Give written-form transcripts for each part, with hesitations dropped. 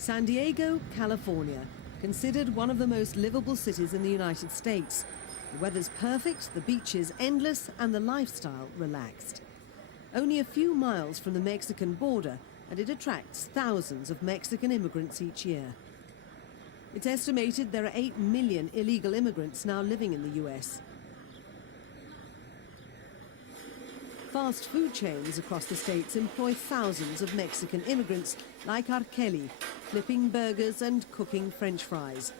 San Diego, California, considered one of the most livable cities in the United States. The weather's perfect, the beaches endless, and the lifestyle relaxed. Only a few miles from the Mexican border, and it attracts thousands of Mexican immigrants each year. It's estimated there are 8 million illegal immigrants now living in the US. Fast food chains across the states employ thousands of Mexican immigrants like Araceli, flipping burgers and cooking French fries.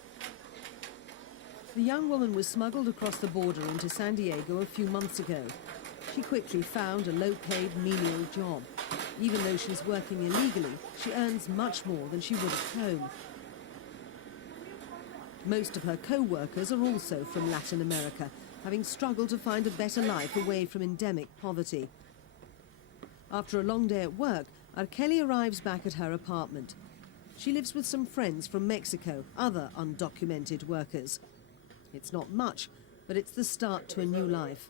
The young woman was smuggled across the border into San Diego a few months ago. She quickly found a low-paid menial job. Even though she's working illegally, she earns much more than she would at home. Most of her co-workers are also from Latin America, having struggled to find a better life away from endemic poverty. After a long day at work, Araceli arrives back at her apartment. She lives with some friends from Mexico, other undocumented workers. It's not much, but it's the start to a new life.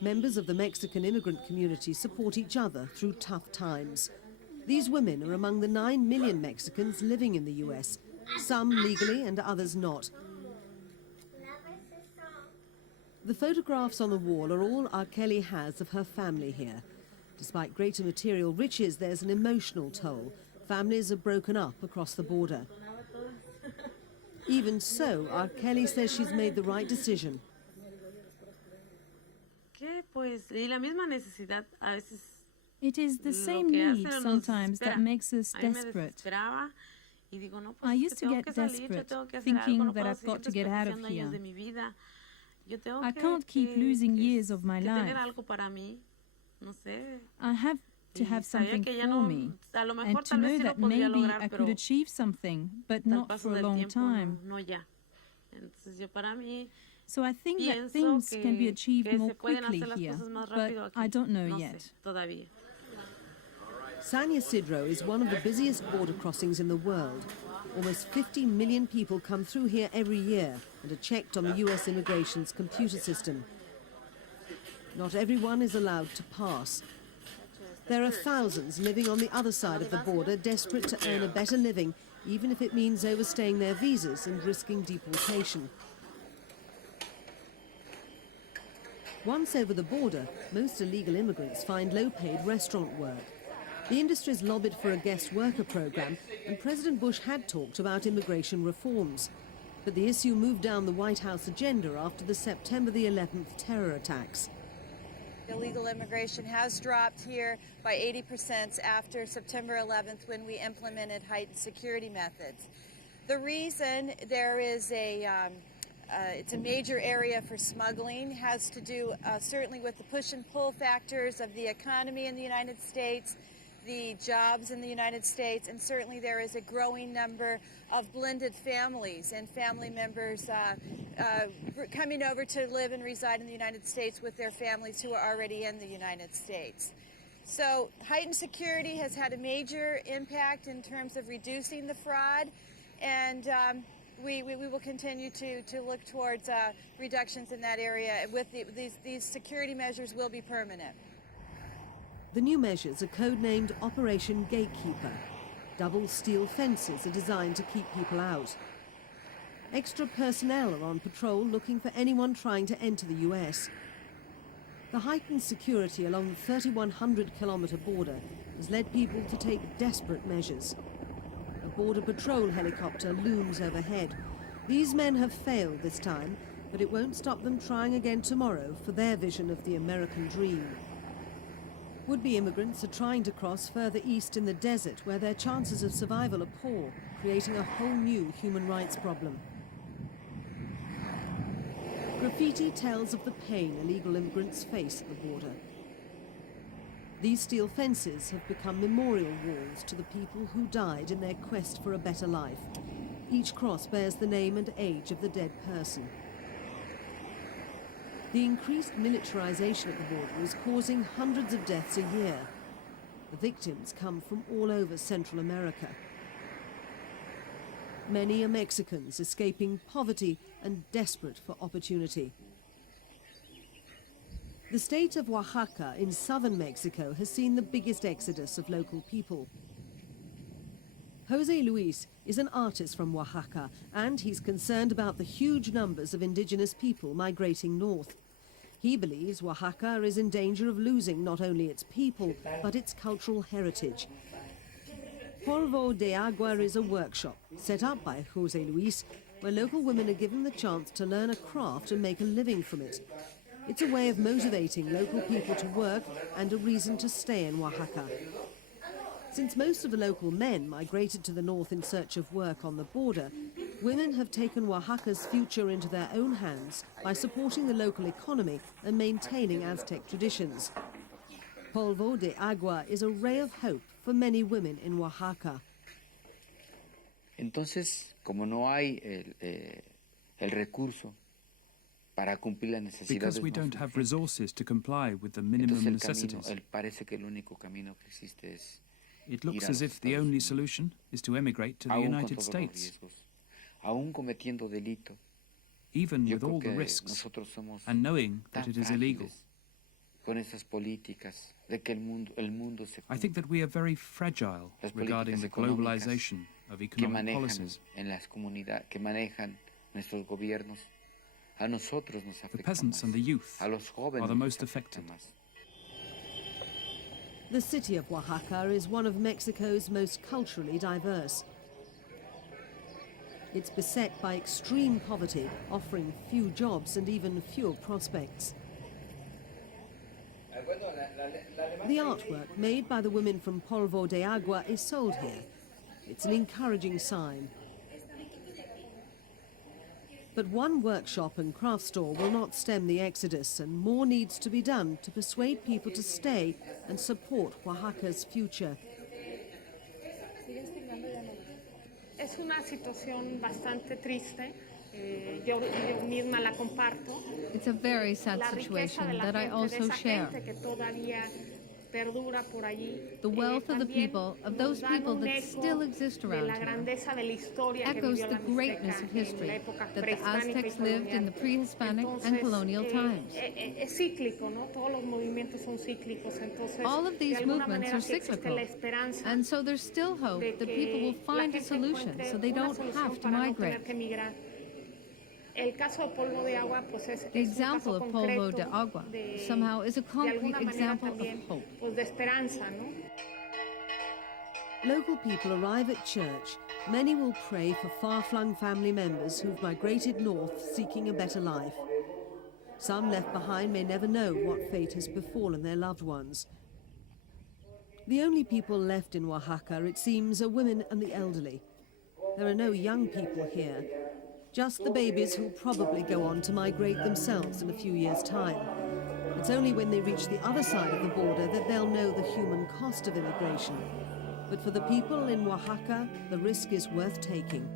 Members of the Mexican immigrant community support each other through tough times. These women are among the 9 million Mexicans living in the US, some legally and others not. The photographs on the wall are all Araceli has of her family here. Despite greater material riches, there's an emotional toll. Families are broken up across the border. Even so, Araceli says she's made the right decision. It is the same need sometimes that makes us desperate. I used to get desperate, thinking that I've got to get out of here. I can't keep losing years of my life. I have to have something for me, and to know that maybe I could achieve something, but not for a long time. So I think that things can be achieved more quickly here, but I don't know yet. San Ysidro is one of the busiest border crossings in the world. Almost 50 million people come through here every year and are checked on the US immigration's computer system. Not everyone is allowed to pass. There are thousands living on the other side of the border, desperate to earn a better living, even if it means overstaying their visas and risking deportation. Once over the border, most illegal immigrants find low-paid restaurant work. The industry's lobbied for a guest worker program, and President Bush had talked about immigration reforms. But the issue moved down the White House agenda after the September the 11th terror attacks. Illegal immigration has dropped here by 80% after September 11th, when we implemented heightened security methods. The reason there is it's a major area for smuggling has to do certainly with the push and pull factors of the economy in the United States, the jobs in the United States, and certainly there is a growing number of blended families and family members coming over to live and reside in the United States with their families who are already in the United States. So heightened security has had a major impact in terms of reducing the fraud, and we will continue to look towards reductions in that area. With these security measures will be permanent. The new measures are codenamed Operation Gatekeeper. Double steel fences are designed to keep people out. Extra personnel are on patrol looking for anyone trying to enter the US. The heightened security along the 3,100-kilometer border has led people to take desperate measures. A border patrol helicopter looms overhead. These men have failed this time, but it won't stop them trying again tomorrow for their vision of the American dream. Would-be immigrants are trying to cross further east in the desert, where their chances of survival are poor, creating a whole new human rights problem. Graffiti tells of the pain illegal immigrants face at the border. These steel fences have become memorial walls to the people who died in their quest for a better life. Each cross bears the name and age of the dead person. The increased militarization at the border is causing hundreds of deaths a year. The victims come from all over Central America. Many are Mexicans escaping poverty and desperate for opportunity. The state of Oaxaca in southern Mexico has seen the biggest exodus of local people. Jose Luis is an artist from Oaxaca, and he's concerned about the huge numbers of indigenous people migrating north. He believes Oaxaca is in danger of losing not only its people, but its cultural heritage. Polvo de Agua is a workshop set up by Jose Luis, where local women are given the chance to learn a craft and make a living from it. It's a way of motivating local people to work and a reason to stay in Oaxaca. Since most of the local men migrated to the north in search of work on the border, women have taken Oaxaca's future into their own hands by supporting the local economy and maintaining Aztec traditions. Polvo de Agua is a ray of hope for many women in Oaxaca. Entonces, como no hay el recurso para cumplir las necesidades, because we don't have resources to comply with the minimum necessities, it looks as if the only solution is to emigrate to the United States. Even with all the risks, and knowing that it is illegal. I think that we are very fragile regarding the globalization of economic policies. The peasants and the youth are the most affected. The city of Oaxaca is one of Mexico's most culturally diverse. It's beset by extreme poverty, offering few jobs and even fewer prospects. The artwork made by the women from Polvo de Agua is sold here. It's an encouraging sign. But one workshop and craft store will not stem the exodus, and more needs to be done to persuade people to stay and support Oaxaca's future. Es una situación bastante triste. Yo misma la comparto. It's a very sad situation that I also share. The wealth of the people, of those people that still exist around here, echoes the greatness of history that the Aztecs lived in the pre-Hispanic and colonial times. All of these movements are cyclical, and so there's still hope that people will find a solution so they don't have to migrate. The example of Polvo de Agua somehow is a concrete example of hope. Local people arrive at church. Many will pray for far-flung family members who've migrated north seeking a better life. Some left behind may never know what fate has befallen their loved ones. The only people left in Oaxaca, it seems, are women and the elderly. There are no young people here. Just the babies who'll probably go on to migrate themselves in a few years' time. It's only when they reach the other side of the border that they'll know the human cost of immigration. But for the people in Oaxaca, the risk is worth taking.